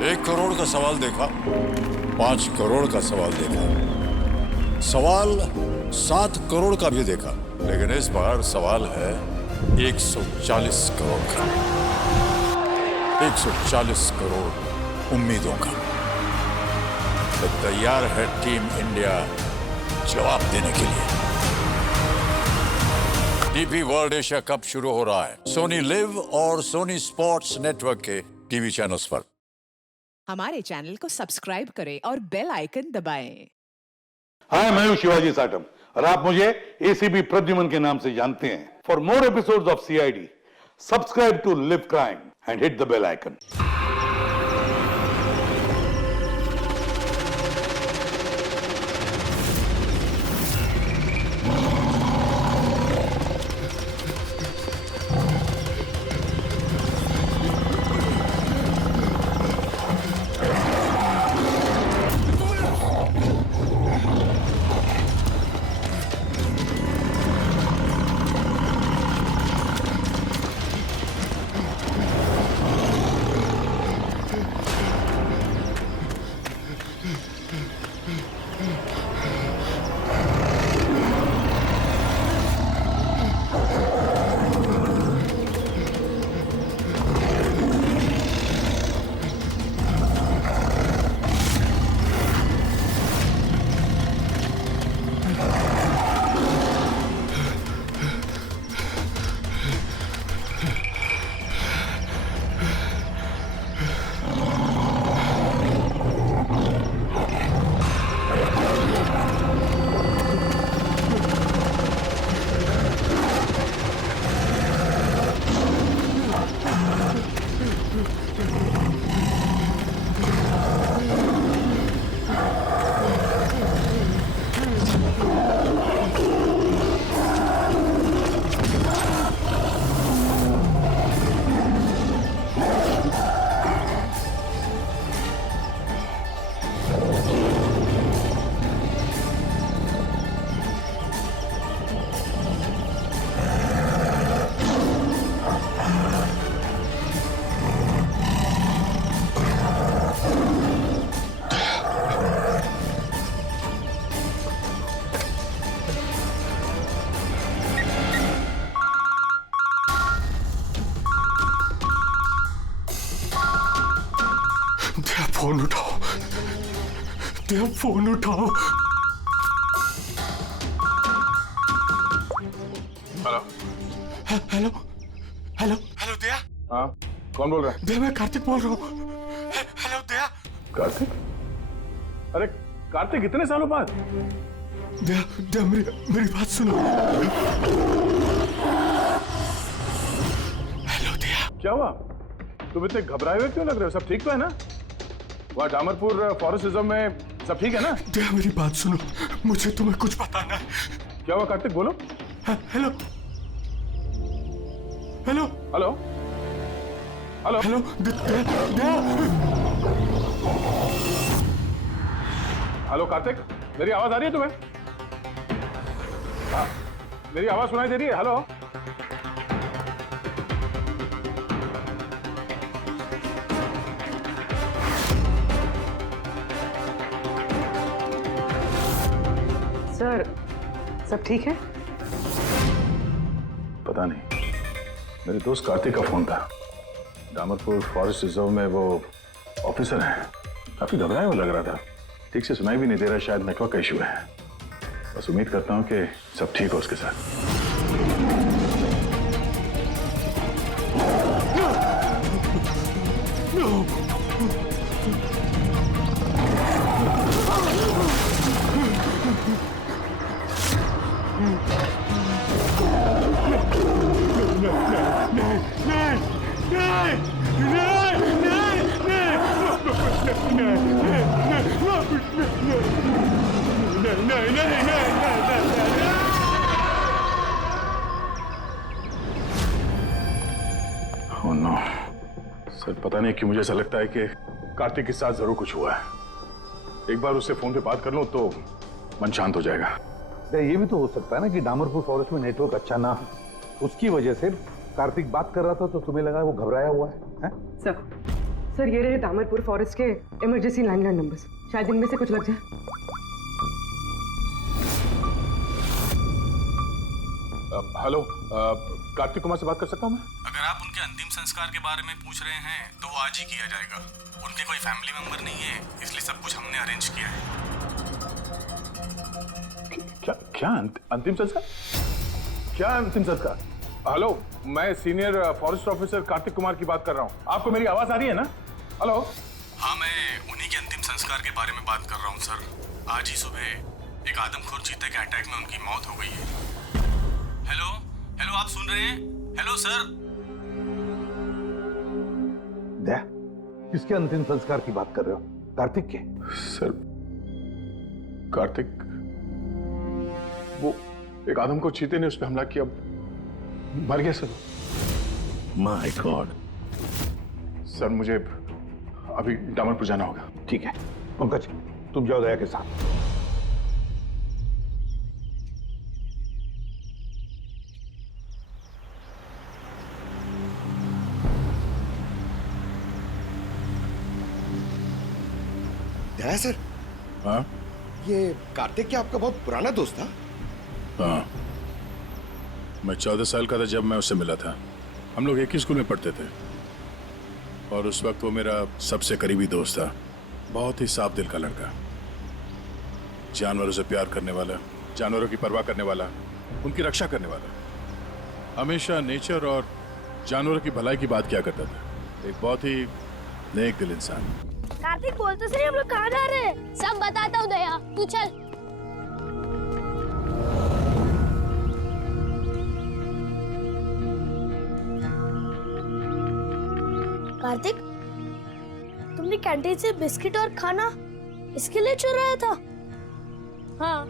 1 करोड़ का सवाल देखा, 5 करोड़ का सवाल देखा, सवाल 7 करोड़ का भी देखा, लेकिन इस बार सवाल है 140 करोड़ का। 140 करोड़ उम्मीदों का। तो तैयार है टीम इंडिया जवाब देने के लिए। डीपी वर्ल्ड एशिया कप शुरू हो रहा है सोनी लिव और सोनी स्पोर्ट्स नेटवर्क के टीवी चैनल्स पर। हमारे चैनल को सब्सक्राइब करें और बेल आइकन दबाएं। हाय, मैं हूं शिवाजी साटम और आप मुझे एसीपी प्रद्युमन के नाम से जानते हैं। For more episodes of CID, subscribe to Live Crime and hit the bell icon. Phone उठाओ, देव फोन उठाओ। Hello hello hello hello Daya. हाँ, कौन बोल रहा है? दया, मैं कार्तिक बोल रहा हूँ। हेलो दया। कार्तिक? अरे कार्तिक, इतने सालों बाद? दया दया, मेरी बात सुनो। हेलो दया। क्या हुआ? तुम इतने घबराए हुए क्यों लग रहे हो? सब ठीक तो है ना? वहाँ डामरपुर फॉरेस्ट रिजर्व में सब ठीक है ना? दया, मेरी बात सुनो, मुझे तुम्हें कुछ बताना है। क्या हुआ कार्तिक, बोलो। Hello hello hello hello hello Daya. Hello Karthik, मेरी आवाज आ रही है तुम्हें? हाँ, मेरी आवाज सुनाई दे रही है? हेलो सर, सब ठीक है? पता नहीं, मेरे दोस्त कार्तिक का फोन था। डामरपुर फॉरेस्ट रिजर्व में वो ऑफिसर हैं। काफी घबराया हुआ लग रहा था। ठीक से सुनाई भी नहीं दे रहा, शायद नेटवर्क का इशू है। बस उम्मीद करता हूँ कि सब ठीक हो उसके साथ। Oh no. सर, पता नहीं क्यों मुझे ऐसा लगता है कि कार्तिक के साथ जरूर कुछ हुआ है। एक बार उससे फोन पे बात कर लो तो मन शांत हो जाएगा। ये भी तो हो सकता है ना कि डामरपुर फॉरेस्ट में नेटवर्क अच्छा ना हो, उसकी वजह से कार्तिक बात कर रहा था तो तुम्हें लगा वो घबराया हुआ है? सर सर ये रहे दामरपुर फॉरेस्ट के इमरजेंसी लैंडलाइन नंबर्स, शायद इनमें से कुछ लग जाए। हेलो, कार्तिक कुमार से बात कर सकता हूँ मैं? अगर आप उनके अंतिम संस्कार के बारे में पूछ रहे हैं तो वो आज ही किया जाएगा। उनके कोई फैमिली मेंबर नहीं है, इसलिए सब कुछ हमने अरेंज किया है। क्या अंतिम संस्कार? क्या अंतिम संस्कार? हेलो, मैं senior forest officer Kartik Kumar की बात कर रहा हूँ। आपको मेरी आवाज आ रही है ना? हेलो। हाँ, मैं उन्हीं के अंतिम संस्कार के बारे में बात कर रहा हूँ सर। आज ही सुबह एक आदमखोर चीते के अटैक में उनकी मौत हो गई है। हेलो हेलो, आप सुन रहे हैं? Hello sir. दया, किसके अंतिम संस्कार की बात कर रहे हो? कार्तिक के? सर, कार्तिक, वो एक आदम को चीते ने उस पर हमला किया, मर गया सर। My God. सर, मुझे अभी दामरपुर जाना होगा। ठीक है पंकज, तुम जाओ दया के साथ। दया सर, हाँ ये कार्तिक क्या आपका बहुत पुराना दोस्त था? हाँ, मैं 14 साल का था जब मैं उससे मिला था। हम लोग एक ही स्कूल में पढ़ते थे और उस वक्त वो मेरा सबसे करीबी दोस्त था। बहुत ही साफ दिल का लड़का, जानवरों से प्यार करने वाला, जानवरों की परवाह करने वाला, उनकी रक्षा करने वाला। हमेशा नेचर और जानवरों की भलाई की बात किया करता था। एक बहुत ही नेक दिल इंसान। कार्तिक बोल तो सही, हम लोग कहाँ जा रहे हैं? सब बताता हूँ दया, तू चल। कार्तिक, तुमने कैंटीन से बिस्किट और खाना इसके लिए चुराया था? हाँ,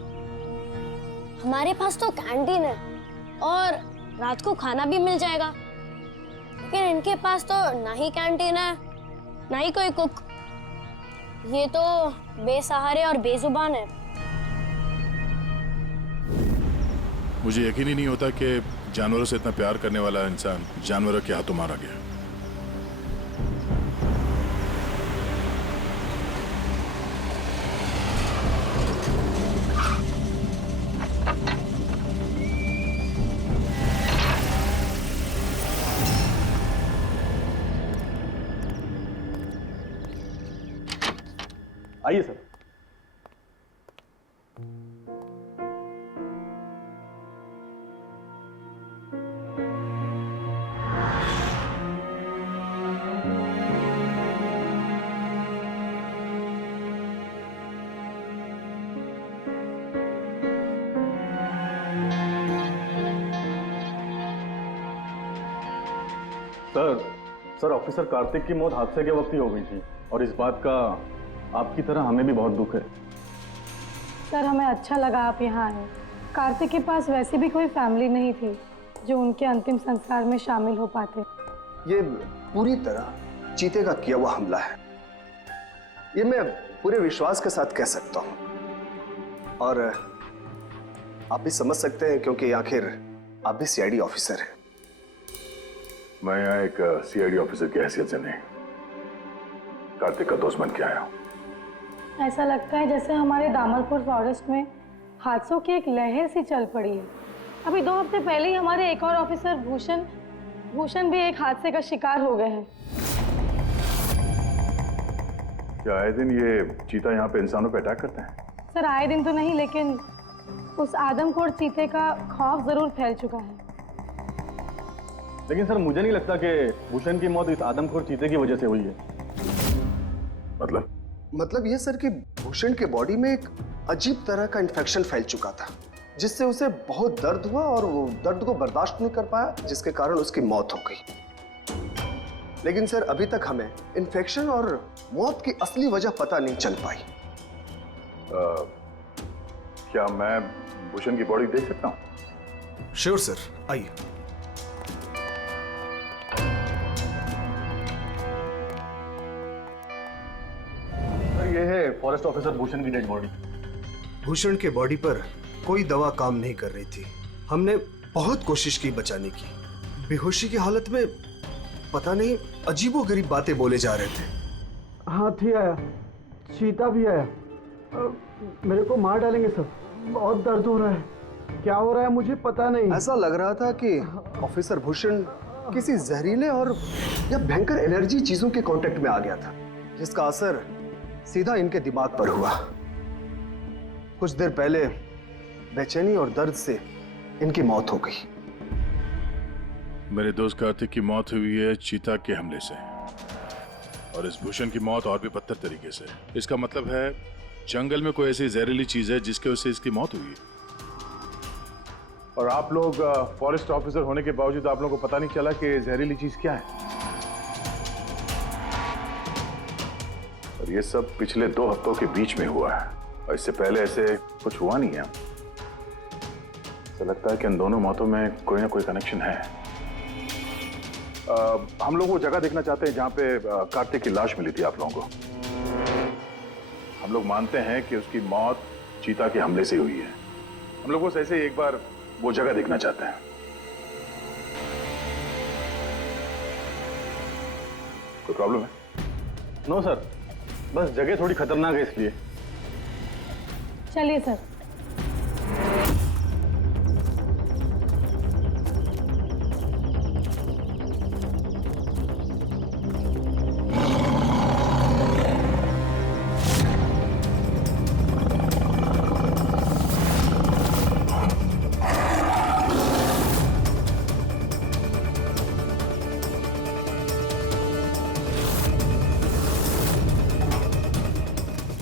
हमारे पास तो कैंटीन है और रात को खाना भी मिल जाएगा, लेकिन इनके पास तो ना ही कैंटीन है ना ही कोई कुक। ये तो बेसहारे और बेजुबान है। मुझे यकीन ही नहीं होता कि जानवरों से इतना प्यार करने वाला इंसान जानवरों के हाथों मारा गया। आइए सर। सर, ऑफिसर कार्तिक की मौत हादसे के वक्त ही हो गई थी और इस बात का आपकी तरह हमें भी बहुत दुख है। सर, हमें अच्छा लगा आप यहाँ आए। कार्तिक के पास वैसे भी कोई फैमिली नहीं थी जो उनके अंतिम संस्कार में शामिल हो पाते। ये पूरी तरह चीते का किया हुआ हमला है, ये मैं पूरे विश्वास के साथ कह सकता हूँ। और आप भी समझ सकते हैं क्योंकि आखिर आप भी सीआईडी ऑफिसर हैं। मैं यहाँ एक सीआईडी ऑफिसर की हैसियत से नहीं, कार्तिक का दोस्त बन के आया हूँ। ऐसा लगता है जैसे हमारे दामरपुर फॉरेस्ट में हादसों की एक लहर सी चल पड़ी है। अभी 2 हफ्ते पहले ही हमारे एक और ऑफिसर भूषण भी एक हादसे का शिकार हो गए हैं। क्या आए दिन ये चीता यहाँ पे इंसानों पे अटैक करते हैं? सर, आए दिन तो नहीं, लेकिन उस आदमखोर चीते का खौफ जरूर फैल चुका है। लेकिन सर, मुझे नहीं लगता कि भूषण की मौत इस आदमखोर चीते की वजह से हुई है। मतलब ये सर कि भूषण के बॉडी में एक अजीब तरह का इन्फेक्शन फैल चुका था, जिससे उसे बहुत दर्द हुआ और वो दर्द को बर्दाश्त नहीं कर पाया, जिसके कारण उसकी मौत हो गई। लेकिन सर, अभी तक हमें इन्फेक्शन और मौत की असली वजह पता नहीं चल पाई। क्या मैं भूषण की बॉडी देख सकता हूँ? श्योर सर, आइए। ये है फॉरेस्ट ऑफिसर भूषण की डेड बॉडी। भूषण के बॉडी पर कोई दवा काम नहीं कर रही थी। हमने बहुत कोशिश की बचाने की। बेहोशी की हालत में पता नहीं अजीबोगरीब बातें बोले जा रहे थे। हाथी आया, चीता भी आया। मेरे को मार डालेंगे सर। बहुत दर्द हो रहा है। क्या हो रहा है मुझे पता नहीं। ऐसा लग रहा था कि ऑफिसर भूषण किसी जहरीले और या भयंकर एलर्जी चीजों के कांटेक्ट में आ गया था, जिसका असर सीधा इनके दिमाग पर हुआ। कुछ देर पहले बेचैनी और दर्द से इनकी मौत हो गई। मेरे दोस्त कार्तिक की मौत हुई है चीता के हमले से, और इस भूषण की मौत और भी बदतर तरीके से। इसका मतलब है जंगल में कोई ऐसी जहरीली चीज है जिसके वजह से इसकी मौत हुई है। और आप लोग फॉरेस्ट ऑफिसर होने के बावजूद आप लोगों को पता नहीं चला कि जहरीली चीज क्या है। और ये सब पिछले 2 हफ्तों के बीच में हुआ है, और इससे पहले ऐसे कुछ हुआ नहीं है। ऐसा लगता है कि इन दोनों मौतों में कोई ना कोई कनेक्शन है। हम लोग वो जगह देखना चाहते हैं जहां पे कार्तिक की लाश मिली थी आप लोगों को। हम लोग मानते हैं कि उसकी मौत चीता के हमले से हुई है। हम लोग बस ऐसे ही एक बार वो जगह देखना चाहते हैं। कोई प्रॉब्लम है? नो सर, बस जगह थोड़ी खतरनाक है इसलिए। चलिए सर।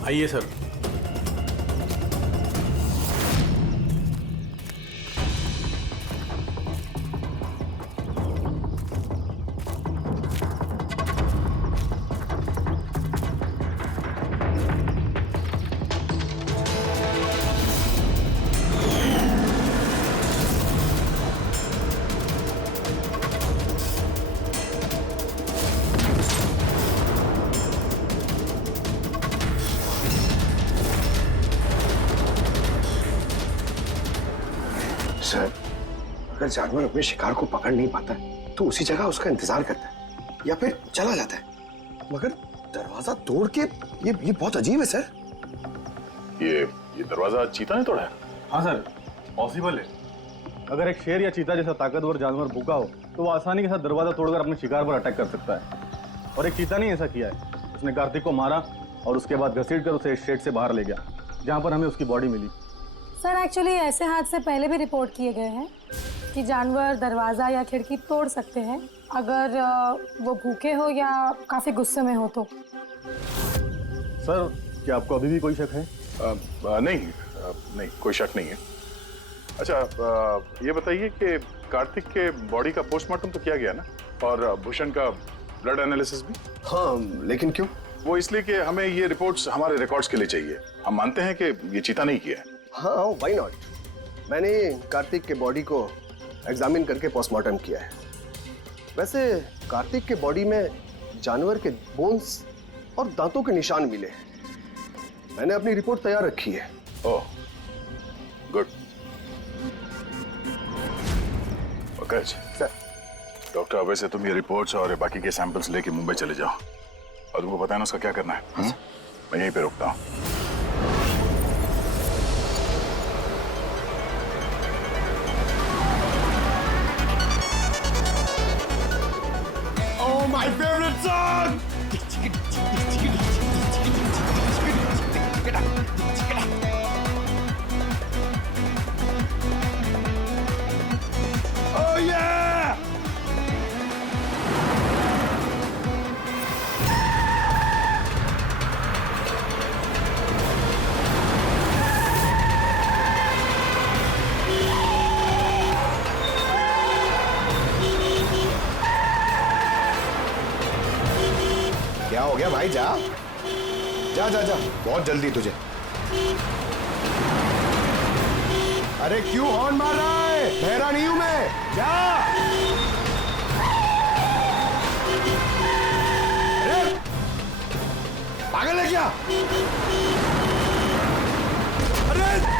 आइए सर। सर, अगर जानवर अपने शिकार को पकड़ नहीं पाता तो उसी जगह उसका इंतजार करता है या फिर चला जाता है, मगर दरवाजा तोड़ के ये बहुत अजीब है सर। ये दरवाजा चीता ने तोड़ा है? हाँ सर, पॉसिबल है। अगर एक शेर या चीता जैसा ताकतवर जानवर भूखा हो तो वो आसानी के साथ दरवाजा तोड़कर अपने शिकार पर अटैक कर सकता है। और एक चीता ने ऐसा किया है। उसने कार्तिक को मारा और उसके बाद घसीटकर उसे शेड से बाहर ले गया, जहाँ पर हमें उसकी बॉडी मिली। सर एक्चुअली ऐसे हादसे पहले भी रिपोर्ट किए गए हैं कि जानवर दरवाज़ा या खिड़की तोड़ सकते हैं अगर वो भूखे हो या काफ़ी गुस्से में हो तो। सर, क्या आपको अभी भी कोई शक है? नहीं, कोई शक नहीं है। अच्छा, ये बताइए कि कार्तिक के बॉडी का पोस्टमार्टम तो किया गया ना, और भूषण का ब्लड एनालिसिस भी? हाँ, लेकिन क्यों? वो इसलिए कि हमें ये रिपोर्ट्स हमारे रिकॉर्ड्स के लिए चाहिए। हम मानते हैं कि ये चीता नहीं किया है। हाँ, व्हाई नॉट। मैंने कार्तिक के बॉडी को एग्जामिन करके पोस्टमार्टम किया है। वैसे कार्तिक के बॉडी में जानवर के बोन्स और दांतों के निशान मिले हैं। मैंने अपनी रिपोर्ट तैयार रखी है। ओह, गुड। Okay sir. डॉक्टर, अब वैसे तुम ये रिपोर्ट्स और बाकी के सैंपल्स लेके मुंबई चले जाओ, और तुमको पता है ना उसका क्या करना है। मैं यहीं पे रुकता हूँ। My favorite song! Oh yeah! क्या हो गया भाई? जा जा जा जा, बहुत जल्दी तुझे। अरे क्यों हॉर्न मार रहा है? बहरा नहीं हूं मैं। जा। अरे पागल है क्या? अरे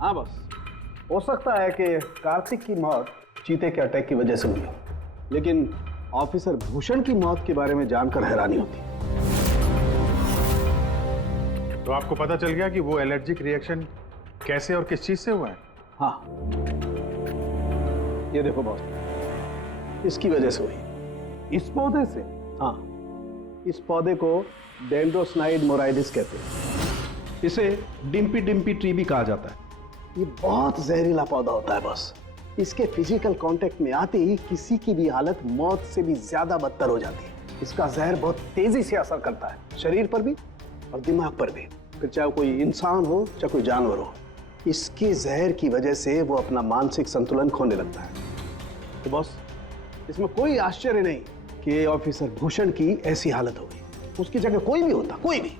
हाँ बस, हो सकता है कि कार्तिक की मौत चीते के अटैक की वजह से हुई हो, लेकिन ऑफिसर भूषण की मौत के बारे में जानकर हैरानी होती। तो आपको पता चल गया कि वो एलर्जिक रिएक्शन कैसे और किस चीज से हुआ है? हाँ, ये देखो बॉस, इसकी वजह से हुई। इस पौधे से? हाँ, इस पौधे को डेंड्रोस्नाइड मोराइडिस कहते हैं। इसे डिम्पी डिम्पी ट्री भी कहा जाता है। ये बहुत जहरीला पौधा होता है बॉस। इसके फिजिकल कांटेक्ट में आते ही किसी की भी हालत मौत से भी ज्यादा बदतर हो जाती है। इसका जहर बहुत तेजी से असर करता है, शरीर पर भी और दिमाग पर भी, फिर चाहे कोई इंसान हो चाहे कोई जानवर हो। इसके जहर की वजह से वो अपना मानसिक संतुलन खोने लगता है। तो बॉस, इसमें कोई आश्चर्य नहीं कि ऑफिसर भूषण की ऐसी हालत हो गई। उसकी जगह कोई भी होता, कोई भी,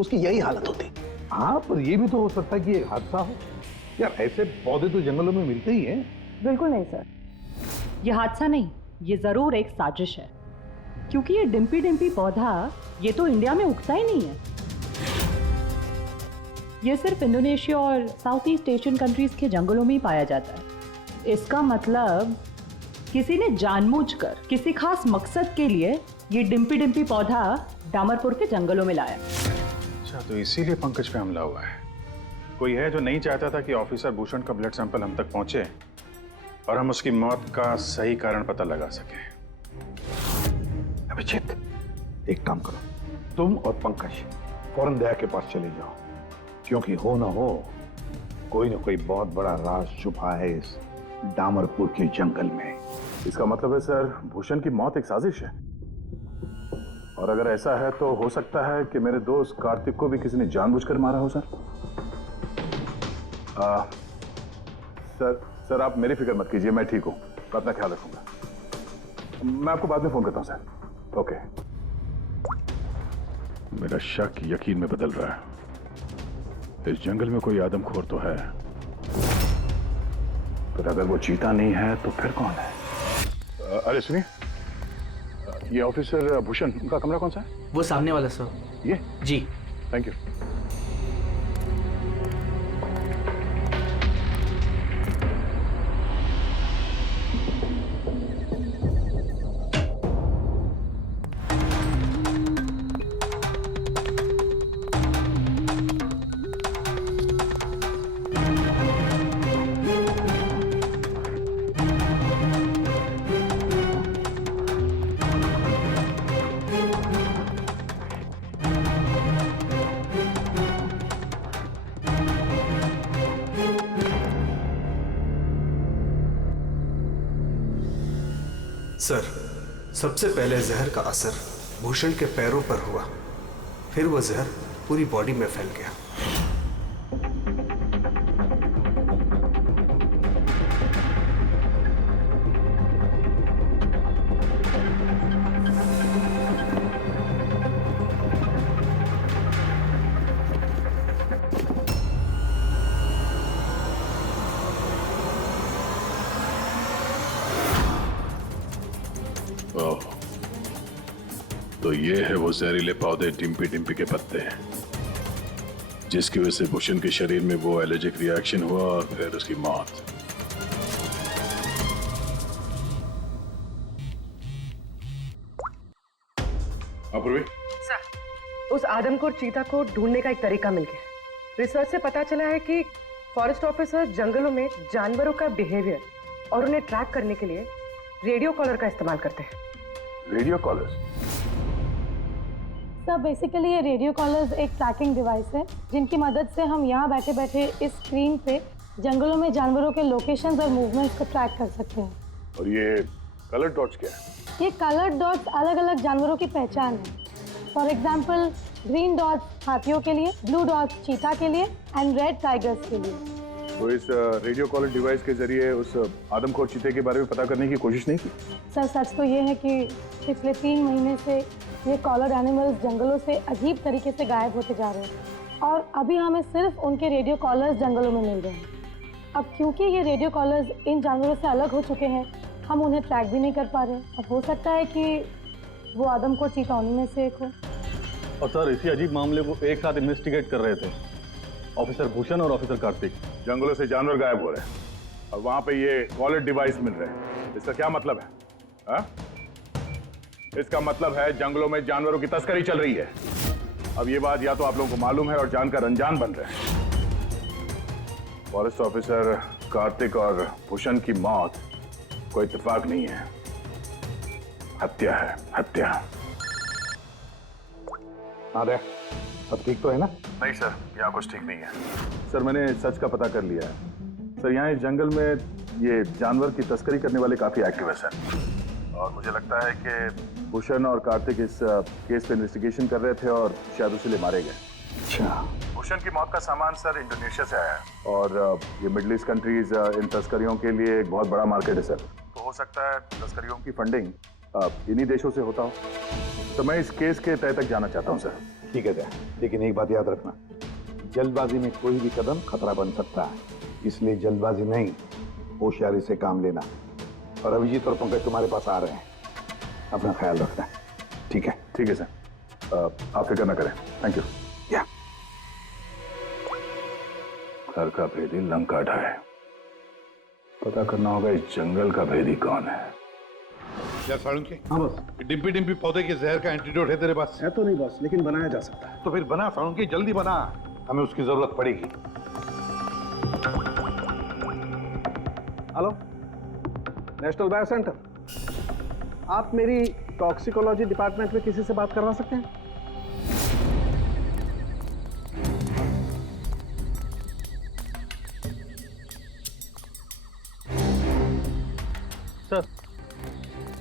उसकी यही हालत होती। हाँ, पर यह भी तो हो सकता है कि एक हादसा हो। यार, ऐसे पौधे तो जंगलों में मिलते ही हैं। बिल्कुल नहीं सर, ये हादसा नहीं, ये जरूर एक साजिश है, क्योंकि ये डिम्पी डिम्पी पौधा ये तो इंडिया में उगता ही नहीं है। ये सिर्फ इंडोनेशिया और साउथ ईस्ट एशियन कंट्रीज के जंगलों में ही पाया जाता है। इसका मतलब किसी ने जानबूझकर किसी खास मकसद के लिए ये डिम्पी डिम्पी पौधा डामरपुर के जंगलों में लाया। अच्छा, तो इसीलिए पंकज पे हमला हुआ है। कोई है जो नहीं चाहता था कि ऑफिसर भूषण का ब्लड सैंपल हम तक पहुंचे और हम उसकी मौत का सही कारण पता लगा सके। अभिजीत, एक काम करो, तुम और पंकज फौरन दया के पास चले जाओ, क्योंकि हो ना हो कोई ना कोई बहुत बड़ा राज छुपा है इस डामरपुर के जंगल में। इसका मतलब है सर, भूषण की मौत एक साजिश है, और अगर ऐसा है तो हो सकता है कि मेरे दोस्त कार्तिक को भी किसी ने जानबूझकर मारा हो। सर आप मेरी फिक्र मत कीजिए, मैं ठीक हूं, मैं अपना ख्याल रखूंगा। मैं आपको बाद में फोन करता हूं सर। ओके। मेरा शक यकीन में बदल रहा है। इस जंगल में कोई आदमखोर तो है, पर अगर वो चीता नहीं है तो फिर कौन है? अरे सुनिए, ये ऑफिसर भूषण, उनका कमरा कौन सा है? वो सामने वाला सर। ये? जी। Thank you. सर, सबसे पहले जहर का असर भूषण के पैरों पर हुआ, फिर वो जहर पूरी बॉडी में फैल गया। ओह, तो ये है वो जहरीले पौधे डिम्पी डिम्पी के पत्ते, जिसकी वजह से भूषण के शरीर में वो एलर्जिक रिएक्शन हुआ और फिर उसकी मौत। अपूर्वी, सर, उस आदमखोर चीता को ढूंढने का एक तरीका मिल गया। रिसर्च से पता चला है कि फॉरेस्ट ऑफिसर जंगलों में जानवरों का बिहेवियर और उन्हें ट्रैक करने के लिए रेडियो कॉलर का इस्तेमाल करते हैं। Radio collars? सर बेसिकली ये रेडियो कॉलर्स एक ट्रैकिंग डिवाइस है जिनकी मदद से हम यहाँ बैठे बैठे इस स्क्रीन पे जंगलों में जानवरों के लोकेशंस और मूवमेंट्स को ट्रैक कर सकते हैं। और ये कलर डॉट्स क्या है? ये कलर्ड डॉट्स अलग अलग जानवरों की पहचान है। फॉर एग्जाम्पल ग्रीन डॉट्स हाथियों के लिए, ब्लू डॉट्स चीता के लिए एंड रेड टाइगर्स के लिए। तो इस रेडियो कॉलर डिवाइस के जरिए उस आदमखोर चीते के बारे में पता करने की कोशिश नहीं की? सर सच तो ये है कि पिछले 3 महीने से ये कॉलर एनिमल्स जंगलों से अजीब तरीके से गायब होते जा रहे हैं और अभी हमें सिर्फ उनके रेडियो कॉलर्स जंगलों में मिल रहे हैं। अब क्योंकि ये रेडियो कॉलर्स इन जानवरों से अलग हो चुके हैं, हम उन्हें ट्रैक भी नहीं कर पा रहे। अब हो सकता है कि वो आदमखोर चीता उन्हीं में से एक हो। और सर इसी अजीब मामले को एक साथ इन्वेस्टिगेट कर रहे थे ऑफिसर भूषण और ऑफिसर कार्तिक। जंगलों से जानवर गायब हो रहे हैं और वहां पे ये कॉलर डिवाइस मिल रहे हैं। इसका क्या मतलब है? हा? इसका मतलब है जंगलों में जानवरों की तस्करी चल रही है। अब ये बात या तो आप लोगों को मालूम है और जानकर अनजान बन रहे हैं। फॉरेस्ट ऑफिसर कार्तिक और भूषण की मौत कोई इत्तेफाक नहीं है, हत्या है, हत्या। हाँ रे, सब ठीक तो है ना? नहीं सर, यहाँ कुछ ठीक नहीं है। सर मैंने सच का पता कर लिया है। सर यहाँ इस जंगल में ये जानवर की तस्करी करने वाले काफी एक्टिविस्ट हैं और मुझे लगता है कि भूषण और कार्तिक इस केस पे इन्वेस्टिगेशन कर रहे थे और शायद उसी लिए मारे गए। अच्छा। भूषण की मौत का सामान सर इंडोनेशिया से आया है और ये मिडिल ईस्ट कंट्रीज इन तस्करियों के लिए एक बहुत बड़ा मार्केट है सर। तो हो सकता है तस्करियों की फंडिंग इन्हीं देशों से होता हो। तो मैं इस केस के तह तक जाना चाहता हूँ सर। ठीक है, लेकिन एक बात याद रखना, जल्दबाजी में कोई भी कदम खतरा बन सकता है, इसलिए जल्दबाजी नहीं, होशियारी से काम लेना। और अभिजीत और पंकज तुम्हारे पास आ रहे हैं, अपना ख्याल रखना। ठीक है? ठीक है सर, आप फिक्र न करें। Thank you. या घर का भेदी लंका ढाए, पता करना होगा इस जंगल का भेदी कौन है। क्या साळुंके? हाँ बस। डिम्पी डिम्पी पौधे के जहर का एंटीडोट है तेरे पास? है तो नहीं बस, लेकिन बनाया जा सकता है। तो फिर बना साळुंके, जल्दी बना, हमें उसकी जरूरत पड़ेगी। हेलो, नेशनल बायो सेंटर, आप मेरी टॉक्सिकोलॉजी डिपार्टमेंट में किसी से बात करवा सकते हैं? सर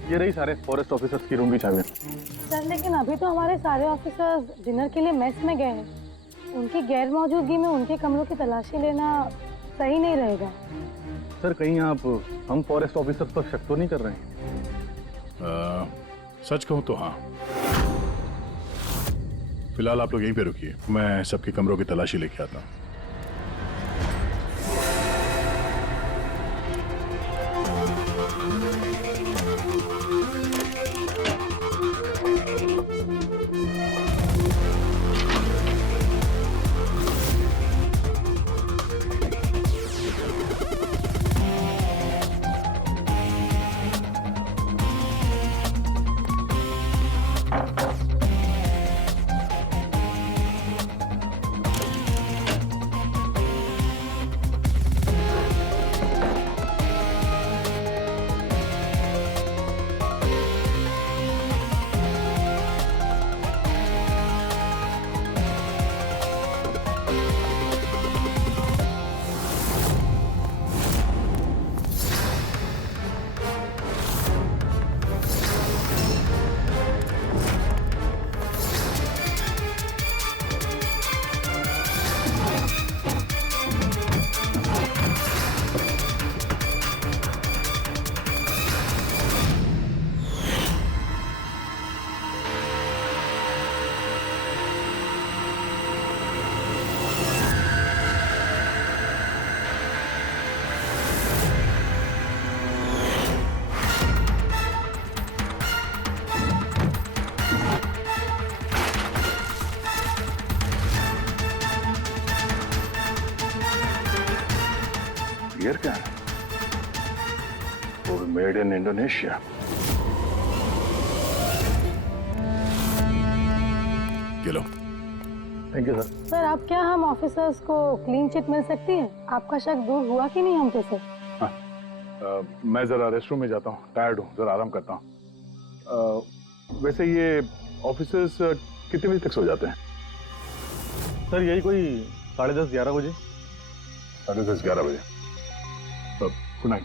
ये रही सारे फॉरेस्ट ऑफिसर्स की रूम की चाबी। सर लेकिन अभी तो हमारे सारे ऑफिसर्स डिनर के लिए मेस में गए हैं। उनकी गैर मौजूदगी में उनके कमरों की तलाशी लेना सही नहीं रहेगा। सर कहीं आप हम फॉरेस्ट ऑफिसर पर शक तो नहीं कर रहे हैं? सच कहूं तो हाँ। फिलहाल आप लोग यहीं पे रुकिए, मैं सबके कमरों की तलाशी लेके आता हूँ। बियर कैन, वो मेड इन इंडोनेशिया। ये लो। Thank you sir. सर अब क्या हम ऑफिसर्स को क्लीन चिट मिल सकती है? आपका शक दूर हुआ कि नहीं हम पे से? मैं जरा रेस्टरूम में जाता हूँ, टायर्ड हूँ, जरा आराम करता हूँ। वैसे ये ऑफिसर्स कितने बजे तक सो जाते हैं? सर यही कोई 10:30-11 बजे। 10:30-11 बजे। Good night.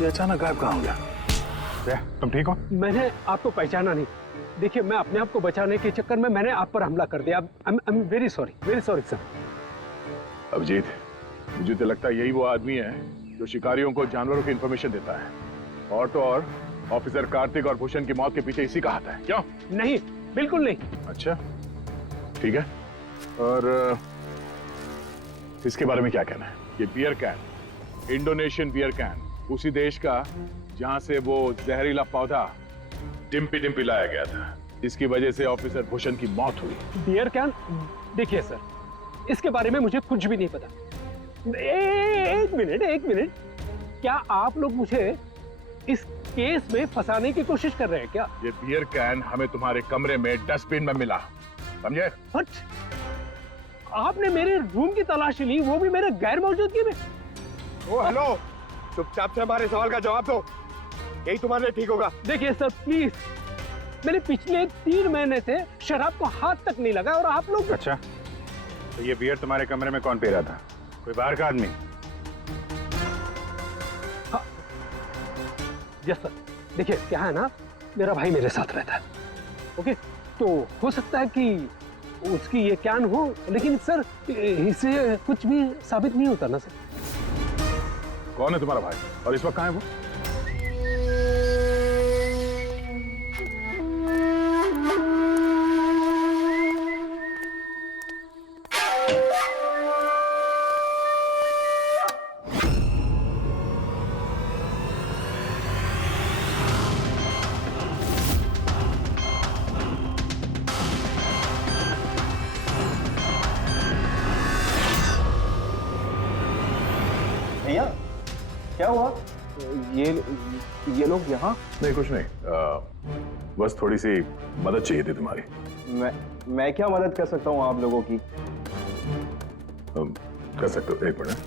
ये अचानक गायब कहाँ हो गया? तुम ठीक हो? मैंने आपको पहचाना नहीं। देखिए मैं अपने आप को बचाने के चक्कर में मैंने आप पर हमला कर दिया। I am very sorry sir. Abhijeet, मुझे तो लगता है यही वो आदमी है जो शिकारियों को जानवरों की इंफॉर्मेशन देता है। और तो और ऑफिसर कार्तिक और भूषण की मौत के पीछे इसी का हाथ है। क्यों? नहीं, बिल्कुल नहीं। अच्छा ठीक है। और इसके बारे में क्या कहना है? ये beer can, Indonesian beer can, उसी देश का जहां से वो जहरीला पौधा डिम्पी डिम्पी लाया गया था, जिसकी वजह से ऑफिसर भूषण की मौत हुई। Beer can? देखिए सर, इसके बारे में मुझे कुछ भी नहीं पता। एक मिनट, क्या आप लोग मुझे इस केस में फंसाने की कोशिश कर रहे हैं क्या? ये बियर कैन हमें तुम्हारे कमरे में डस्टबिन में मिला, समझे? आपने मेरे रूम की तलाशी ली, वो भी मेरे गैर मौजूदगी में। ओ हेलो, चुपचाप से हमारे सवाल का जवाब दो, यही तुम्हारे लिए ठीक होगा। देखिए सर प्लीज, मैंने पिछले 3 महीने से शराब को हाथ तक नहीं लगा और आप लोग। अच्छा, तो ये बियर तुम्हारे कमरे में कौन पी रहा था? कोई बाहर का आदमी? हाँ यस सर। देखिए क्या है ना, मेरा भाई मेरे साथ रहता है, ओके? तो हो सकता है कि उसकी ये कैन हो, लेकिन सर इससे कुछ भी साबित नहीं होता ना सर। कौन है तुम्हारा भाई और इस वक्त कहाँ है वो? भैया क्या हुआ? ये लोग यहाँ? नहीं कुछ नहीं, बस थोड़ी सी मदद चाहिए थी तुम्हारी। मैं क्या मदद कर सकता हूँ आप लोगों की? कर सकते हो, एक मिनट।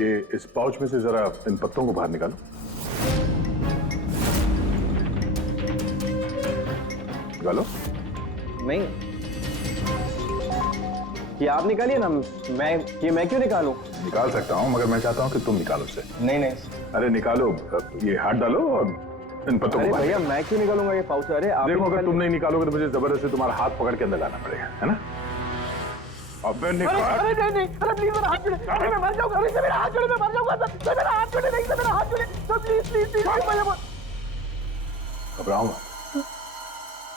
ये इस पाउच में से जरा इन पत्तों को बाहर निकालो। निकालो। नहीं, ये आप निकालिए ना, मैं क्यों निकालूं? निकाल सकता हूँ, मगर मैं चाहता हूँ कि तुम निकालो उसे। नहीं। अरे निकालो, ये हाथ डालो और इन पत्तों को भैया मैं क्यों निकालूंगा ये पाउच? अरे आप देखो, अगर तुम नहीं निकालोगे तो मुझे जबरदस्ती तुम्हारा हाथ पकड़ के अंदर लाना पड़ेगा, है ना? अबे निकाल। अरे नहीं, अरे प्लीज मेरा हाथ छोड़े, अरे मैं मर जाऊंगा, अरे मेरा हाथ छोड़े, मैं मर जाऊंगा सर, मेरा हाथ छोड़े, नहीं सर मेरा हाथ छोड़े सर, प्लीज भैया। घबराओ मत,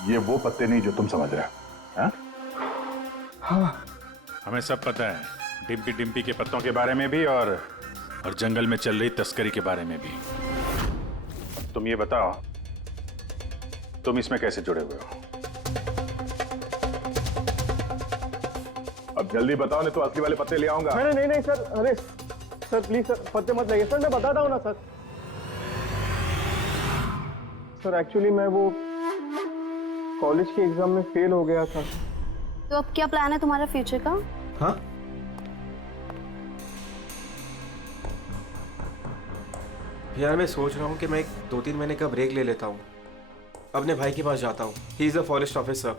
ये वो पत्ते नहीं जो तुम समझ रहे हो। हाँ, हमें सब पता है, डिम्पी डिम्पी के पत्तों के बारे में भी और जंगल में चल रही तस्करी के बारे में भी। तुम ये बताओ, तुम इसमें कैसे जुड़े हुए हो? अब जल्दी बताओ, नहीं तो असली वाले पत्ते ले आऊंगा। नहीं सर, अरे सर प्लीज सर, पत्ते मत लगाइए सर, मैं बताता हूँ ना सर। सर एक्चुअली मैं वो कॉलेज के एग्जाम में फेल हो गया था। तो अब क्या प्लान है तुम्हारा फ्यूचर का? हाँ, यार मैं सोच रहा हूँ कि मैं 2-3 महीने का ब्रेक ले लेता हूँ, अपने भाई के पास जाता हूँ, he is a forest officer.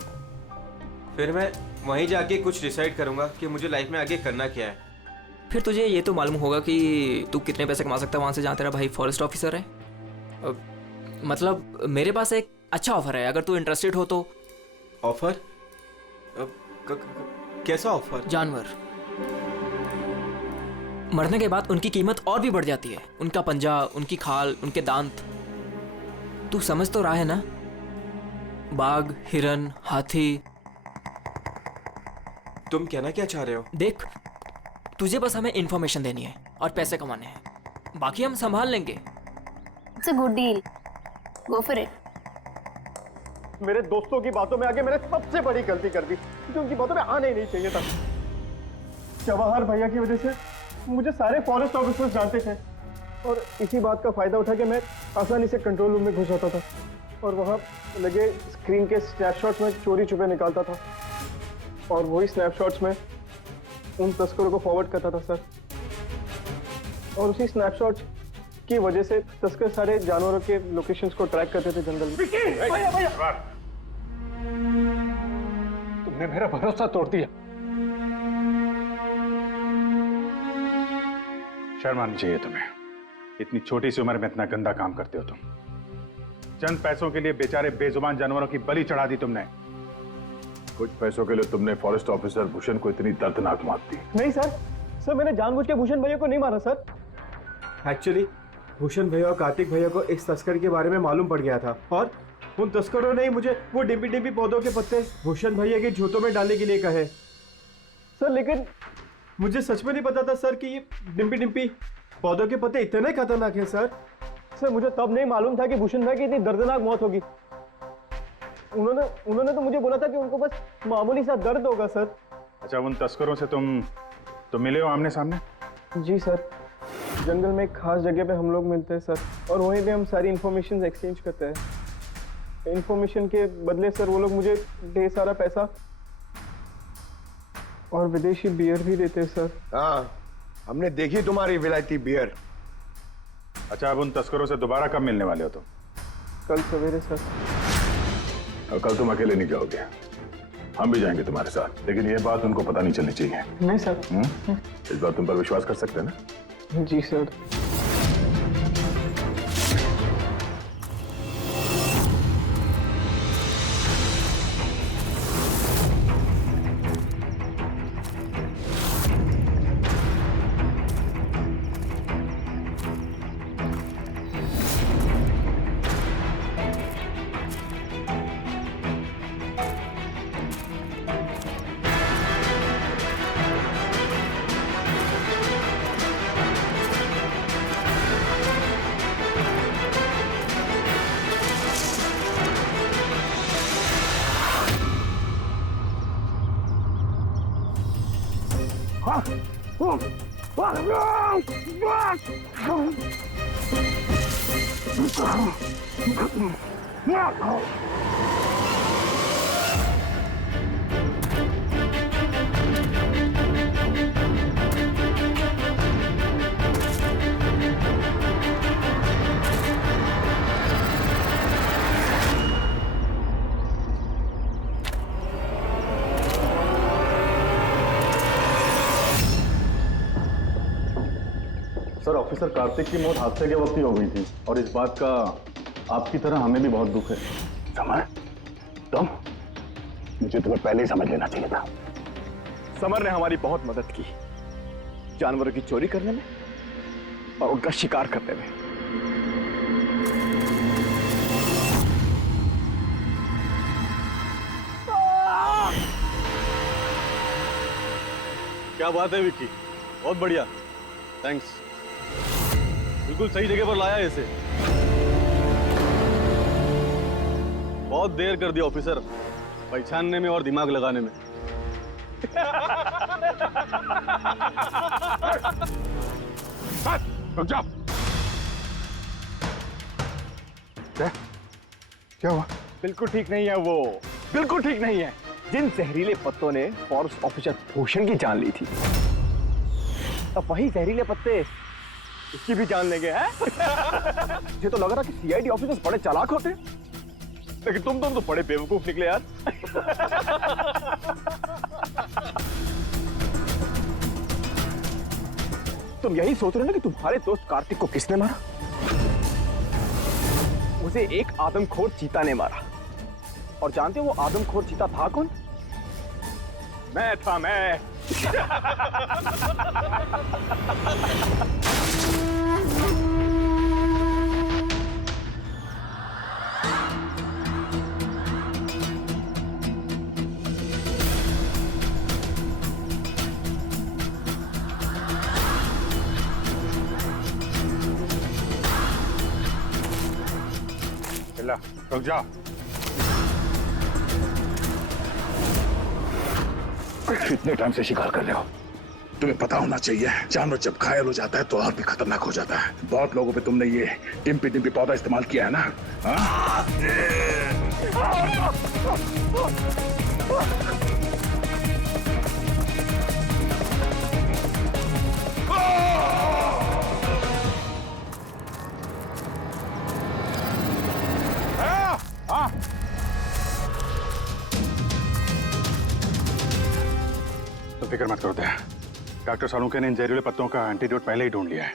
फिर मैं वहीं जाके कुछ डिसाइड करूँगा कि मुझे लाइफ में आगे करना क्या है। फिर तुझे ये तो मालूम होगा कि तू कितने पैसे कमा सकता है वहाँ से जहाँ तेरा भाई फॉरेस्ट ऑफिसर है। मतलब मेरे पास एक अच्छा ऑफर है, अगर तू इंटरेस्टेड हो तो। ऑफर? कैसा ऑफर? जानवर मरने के बाद उनकी कीमत और भी बढ़ जाती है, उनका पंजा, उनकी खाल, उनके दांत। तू समझ तो रहा है ना? बाघ, हिरन, हाथी। तुम कहना क्या चाह रहे हो? देख, तुझे बस हमें इंफॉर्मेशन देनी है और पैसे कमाने हैं, बाकी हम संभाल लेंगे। It's a good deal. Go for it. मेरे दोस्तों की बातों में आगे मैंने सबसे बड़ी गलती कर दी, जो उनकी बातों में आने ही नहीं चाहिए था। जवाहर भैया की वजह से मुझे सारे फॉरेस्ट ऑफिसर्स जानते थे और इसी बात का फायदा उठा के मैं आसानी से कंट्रोल रूम में घुस जाता था और वहाँ लगे स्क्रीन के स्नैपशॉट्स में चोरी छुपे निकालता था और वही स्नैपशॉट्स में उन तस्करों को फॉरवर्ड करता था सर। और उसी स्नैपशॉट्स की वजह से तस्कर सारे जानवरों के लोकेशंस को ट्रैक करते थे जंगल में। भैया तुमने मेरा भरोसा तोड़ दिया। शर्म आनी चाहिए तुम्हें, इतनी छोटी सी उम्र में इतना गंदा काम करते हो तुम। चंद पैसों के लिए बेचारे बेजुबान जानवरों की बलि चढ़ा दी तुमने। कुछ पैसों के लिए तुमने फॉरेस्ट ऑफिसर भूषण को इतनी दर्दनाक मौत दी। नहीं सर, मैंने जानबूझ के भूषण भैया को नहीं मारा सर। एक्चुअली भूषण भैया और कार्तिक भैया को इस तस्कर के बारे में मालूम पड़ गया था और उन तस्करों ने मुझे वो डिम्पी डिम्पी पौधों के पत्ते भूषण भैया के जूतों में डालने के लिए कहे सर। लेकिन मुझे सच में नहीं पता था सर कि ये डिम्पी डिम्पी पौधों के पत्ते इतने खतरनाक हैं सर। मुझे तब नहीं मालूम था कि भूषण भाई की इतनी दर्दनाक मौत होगी। उन्होंने तो मुझे बोला था कि उनको बस मामूली सा दर्द होगा सर। अच्छा, उन तस्करों से तुम मिले हो आमने सामने? जी सर, जंगल में एक खास जगह पे हम लोग मिलते हैं सर और वहीं पे हम सारी इंफॉर्मेशन एक्सचेंज करते हैं। इंफॉर्मेशन के बदले सर वो लोग मुझे ढेर सारा पैसा और विदेशी बियर भी देते हैं सर। हाँ, हमने देखी तुम्हारी विलायती बियर। अच्छा, अब उन तस्करों से दोबारा कब मिलने वाले हो तुम? कल सवेरे सर। और कल तुम अकेले नहीं जाओगे, हम भी जाएंगे तुम्हारे साथ, लेकिन ये बात उनको पता नहीं चलनी चाहिए। नहीं सर। इस बात तुम पर विश्वास कर सकते हैं ना? जी सर। सर, ऑफिसर कार्तिक की मौत हादसे के वक्त ही हो गई थी और इस बात का आपकी तरह हमें भी बहुत दुख है। समर, तुम, मुझे तुम्हें पहले ही समझ लेना चाहिए था। समर ने हमारी बहुत मदद की, जानवरों की चोरी करने में और उनका शिकार करने में। क्या बात है विक्की, बहुत बढ़िया, थैंक्स। बिल्कुल सही जगह पर लाया इसे। बहुत देर कर दिया ऑफिसर, पहचानने में और दिमाग लगाने में। रुक जाओ। क्या हुआ? बिल्कुल ठीक नहीं है वो, बिल्कुल ठीक नहीं है। जिन जहरीले पत्तों ने फॉरेस्ट ऑफिसर भूषण की जान ली थी, अब वही जहरीले पत्ते इसकी भी जान लेंगे, हैं? मुझे तो लग रहा कि सीआईडी ऑफिसर्स बड़े चालाक होते, लेकिन तुम तो बड़े बेवकूफ निकले यार। तुम यही सोच रहे हो ना कि तुम्हारे दोस्त कार्तिक को किसने मारा? उसे एक आदमखोर चीता ने मारा। और जानते हो वो आदमखोर चीता था कौन? मैं था, मैं। रुक जाओ। कितने टाइम से शिकार कर रहे हो? तुम्हें पता होना चाहिए, जानवर जब घायल हो जाता है तो और भी खतरनाक हो जाता है। बहुत लोगों पे तुमने ये डिम्पी डिम्पी पौधा इस्तेमाल किया है ना? तो फिक्र मत करो दया, डॉक्टर सालुंके ने इन जहरीले पत्तों का एंटीडोट पहले ही ढूंढ लिया है।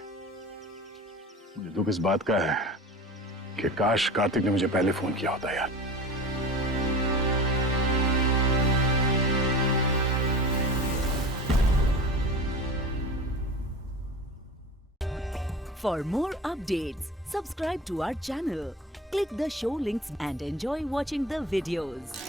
मुझे दुख इस बात का है कि काश कार्तिक ने मुझे पहले फोन किया होता यार। For more updates, subscribe to our channel, click the show links and enjoy watching the videos.